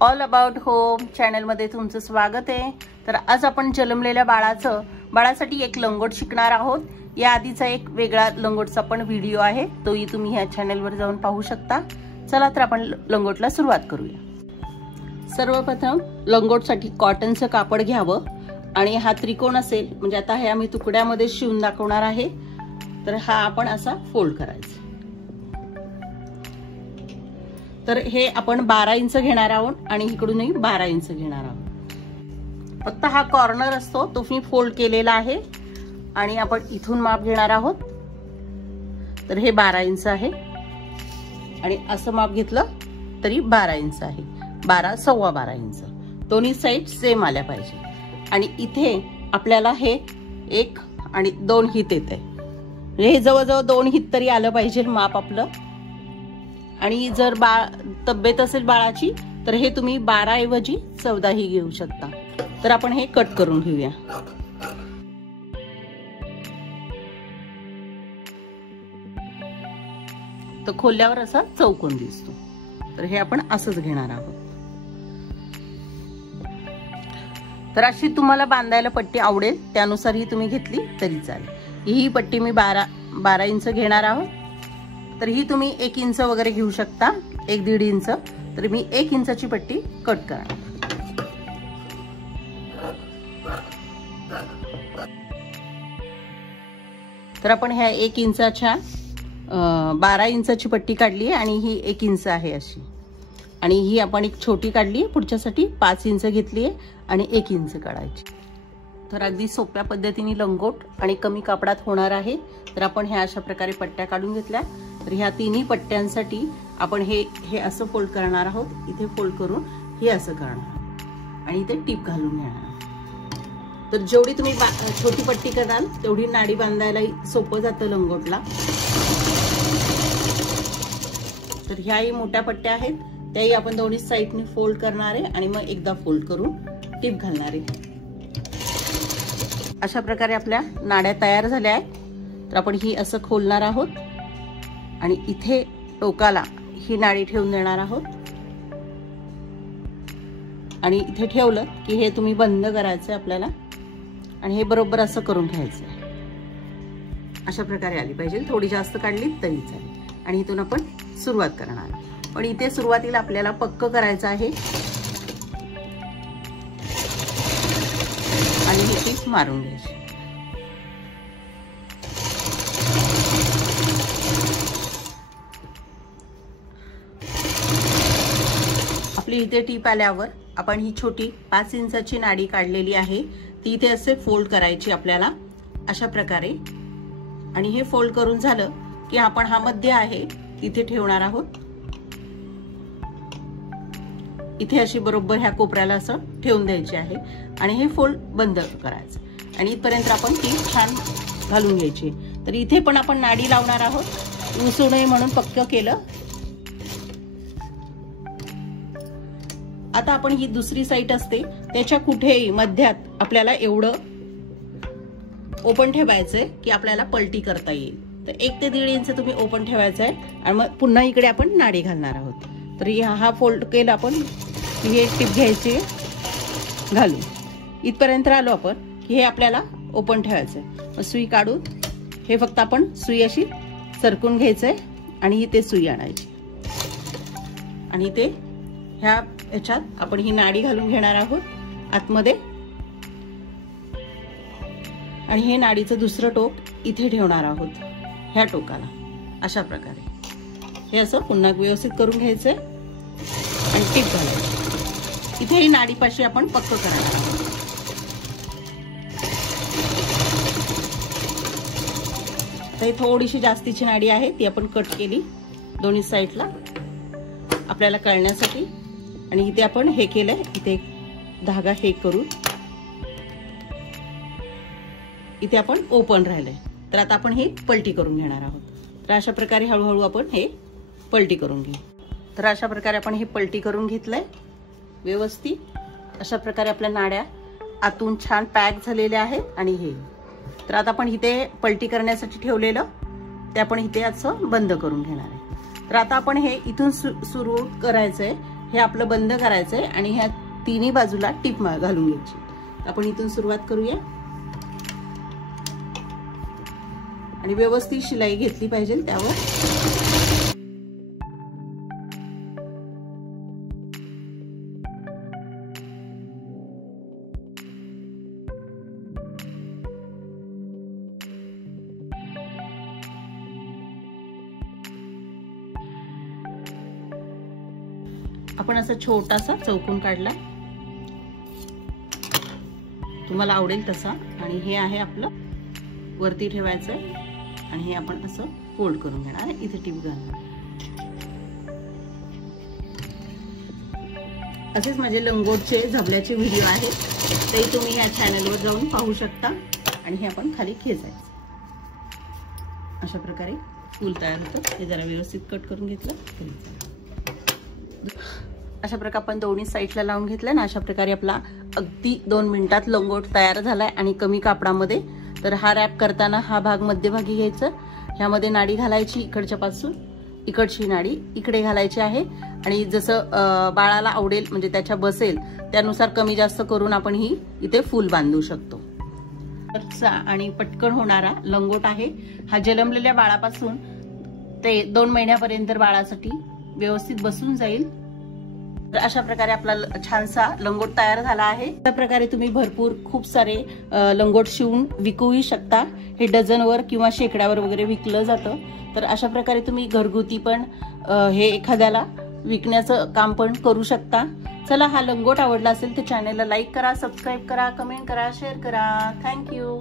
All about home चॅनलमध्ये तुमचं स्वागत आहे। तर आज आपण जन्मलेल्या बाळासाठी एक लंगोट शिकणार आहोत। या आधीचा एक वेगळा लंगोटचा पण व्हिडिओ आहे, तोही तुम्ही ह्या चॅनलवर जाऊन पाहू शकता। चला तर आपण लंगोटला सुरुवात करूया। सर्वप्रथम लंगोटसाठी कॉटनचं कापड घ्यावं आणि हा त्रिकोण असेल, म्हणजे आता हे आम्ही तुकड्यामध्ये शिवून दाखवणार आहे, तर हा आपण असा फोल्ड करायचा। तर हे आपण 12 इंच घेणार आहोत आणि इकडूनही 12 इंच घेणार आहोत। फक्त हा कॉर्नर असतो तो मी फोल्ड केलेला आहे आणि आपण इथून माप घेणार आहोत। तर हे 12 इंच आहे आणि असं माप घेतलं तरी 12 इंच आहे, 12 सव्वा 12 इंच, दोन्ही साइड सेम आल्या पाहिजे। आणि इथे आपल्याला हे 1 आणि 2 हित येते, म्हणजे हे जवळजवळ 2 हित तरी आलं पाहिजे माप आपलं। आणि जर तब्येत असेल बाळाची तर हे तुम्ही 12 ऐवजी 14 ही घेऊ शकता। तर आपण हे कट करून घेऊया। तर खोलल्यावर असा चौकोन दिसतो, तर हे आपण असंच घेणार आहोत। तर अशी तुम्हाला बांधायला पट्टी आवडेल त्यानुसार ही तुम्ही घेतली तरी चालेल। ही पट्टी मी 12 इंच घेणार आहोत, तर ही तुम्ही 1 इंच वगैरे घेऊ शकता, 1-1.5 इंच। तर मी 1 इंचाची पट्टी कट करणार। तर आपण ह्या 1 इंचाच्या 12 इंचाची पट्टी काढली आहे आणि ही 1 इंच आहे अशी, आणि ही आपण एक छोटी काढली आहे पुढच्यासाठी 5 इंच घेतली आहे आणि 1 इंच काढायची। तर अगदी सोप्या पद्धतीने लंगोट आणि कमी कापडात होणार आहे। तर आपण ह्या अशा प्रकारे पट्ट्या काढून घेतल्या। तर ह्या तिन्ही पट्ट्यांसाठी आपण हे असं फोल्ड करणार आहोत, इथे फोल्ड करून हे असं करणार आणि इथे टीप घालून घेणार। तर जेवढी तुम्ही छोटी पट्टी कराल तेवढी नाडी बांधायला सोपं जातं लंगोटला। तर ह्याही मोठ्या पट्ट्या आहेत, त्याही आपण दोन्ही साइडने फोल्ड करणार आहे आणि मग एकदा फोल्ड करून टीप घालणार आहे। अशा प्रकारे आपल्या नाड्या तयार झाल्या आहेत। तर आपण ही असं खोलणार आहोत आणि इथे टोकाला ही नाडी ठेवून देणार आहोत आणि इथे ठेवलं की हे तुम्ही बंद करायचं आपल्याला आणि हे बरोबर असं करून घ्यायचं। अशा प्रकारे आली पाहिजे, थोडी जास्त काढली तरी चालेल। आणि इथून आपण सुरुवात करणार, पण इथे सुरुवातीला आपल्याला पक्क करायचं आहे आणि ही टीप मारून घ्यायची। आपली इथे टीप आल्यावर आपण ही छोटी 5 इंचाची नाडी काढलेली आहे, ती इथे असे फोल्ड करायची आपल्याला अशा प्रकारे। आणि हे फोल्ड करून झालं की आपण हा मध्य आहे तिथे ठेवणार आहोत, इथे अशी बरोबर ह्या कोपऱ्याला असं ठेवून द्यायची आहे आणि हे फोल्ड बंद करायचं आणि इथपर्यंत आपण ती छान घालून घ्यायची। तर इथे पण आपण नाडी लावणार आहोत, उसू नये म्हणून पक्क केलं। आता आपण ही दुसरी साइड असते त्याच्या कुठेही मध्यात आपल्याला एवढं ओपन ठेवायचंय की आपल्याला पलटी करता येईल। तर 1 ते 1.5 इंच तुम्ही ओपन ठेवायचं आहे आणि मग पुन्हा इकडे आपण नाडी घालणार आहोत। तर हा फोल्ड केला आपण, हे टिप घ्यायची घालून इथपर्यंत आलो आपण की हे आपल्याला ओपन ठेवायचंय। मग सुई काढून हे फक्त आपण सुई अशी सरकून घ्यायचंय आणि इथे सुई आणायची आणि ते ह्या याच्यात आपण ही नाडी घालून घेणार आहोत आतमध्ये आणि हे नाडीचं दुसरं टोक इथे ठेवणार आहोत ह्या टोकाला। अशा प्रकारे हे असं पुन्हा व्यवस्थित करून घ्यायचंय आणि टीप घालायची। इथे ही नाडीपाशी आपण पक्क करणार आहोत। आता ही थोडीशी जास्तीची नाडी आहे, ती आपण कट केली दोन्ही साइडला आपल्याला कळण्यासाठी। आणि इथे आपण हे केलंय, इथे धागा हे करून इथे आपण ओपन राहिलंय। तर आता आपण हे पलटी करून घेणार आहोत। तर अशा प्रकारे हळूहळू आपण हे पलटी करून घेऊ। तर अशा प्रकारे आपण हे पलटी करून घेतलंय व्यवस्थित। अशा प्रकारे आपल्या नाड्या आतून छान पॅक झालेल्या आहेत आणि हे तर आता आपण इथे पलटी करण्यासाठी ठेवलेलं ते आपण इथे असं बंद करून घेणार आहे। तर आता आपण हे इथून सुरू करायचंय, हे आपलं बंद करायचंय आणि ह्या तिन्ही बाजूला टिप घालून घ्यायची. आपण इथून सुरुवात करूया आणि व्यवस्थित शिलाई घेतली पाहिजे त्यावर. आपण असा छोटासा चौकोन काढला, तुम्हाला आवडेल तसा. आणि हे आहे आपलं वरती ठेवायचं आणि हे आपण असं फोल्ड करून घेणार. इथे टिप घालणार. असेच माझे लंगोटचे झबल्याचे व्हिडिओ आहेत, ते तुम्ही ह्या चॅनलवर जाऊन पाहू शकता. आणि हे आपण खाली खेचायचं. अशा प्रकारे फूल तयार होतं. हे जरा व्यवस्थित कट करून घेतलं. अशा प्रकारे आपण दोन्ही साईडला लावून घेतलं ना. अशा प्रकारे आपला अगदी 2 मिनिटात लंगोट तयार झालाय आणि कमी कापडामध्ये. तर हा रॅप करताना हा भाग मध्यभागी घ्यायचा, ह्यामध्ये नाडी घालायची, इकडच्या पासून इकडची नाडी इकडे घालायची आहे. आणि जसं बाळाला आवडेल म्हणजे त्याच्या बसेल त्यानुसार कमी जास्त करून आपण ही इथे फूल बांधू शकतो. आणि पटकन होणारा लंगोट आहे हा. जन्मलेल्या बाळापासून ते 2 महिन्यापर्यंत बाळासाठी व्यवस्थित बसून जाईल. तर अशा प्रकारे आपला छानसा लंगोट तयार झाला आहे. अशा प्रकारे तुम्ही भरपूर खूप सारे लंगोट शिवून विकूही शकता. हे डझनवर किंवा शेकड्यावर वगैरे विकलं जातं. तर अशा प्रकारे तुम्ही घरगुती पण हे एखाद्याला विकण्याचं काम पण करू शकता. चला, हा लंगोट आवडला असेल तर चॅनलला लाईक करा, सबस्क्राईब करा, कमेंट करा, शेअर करा. थँक्यू.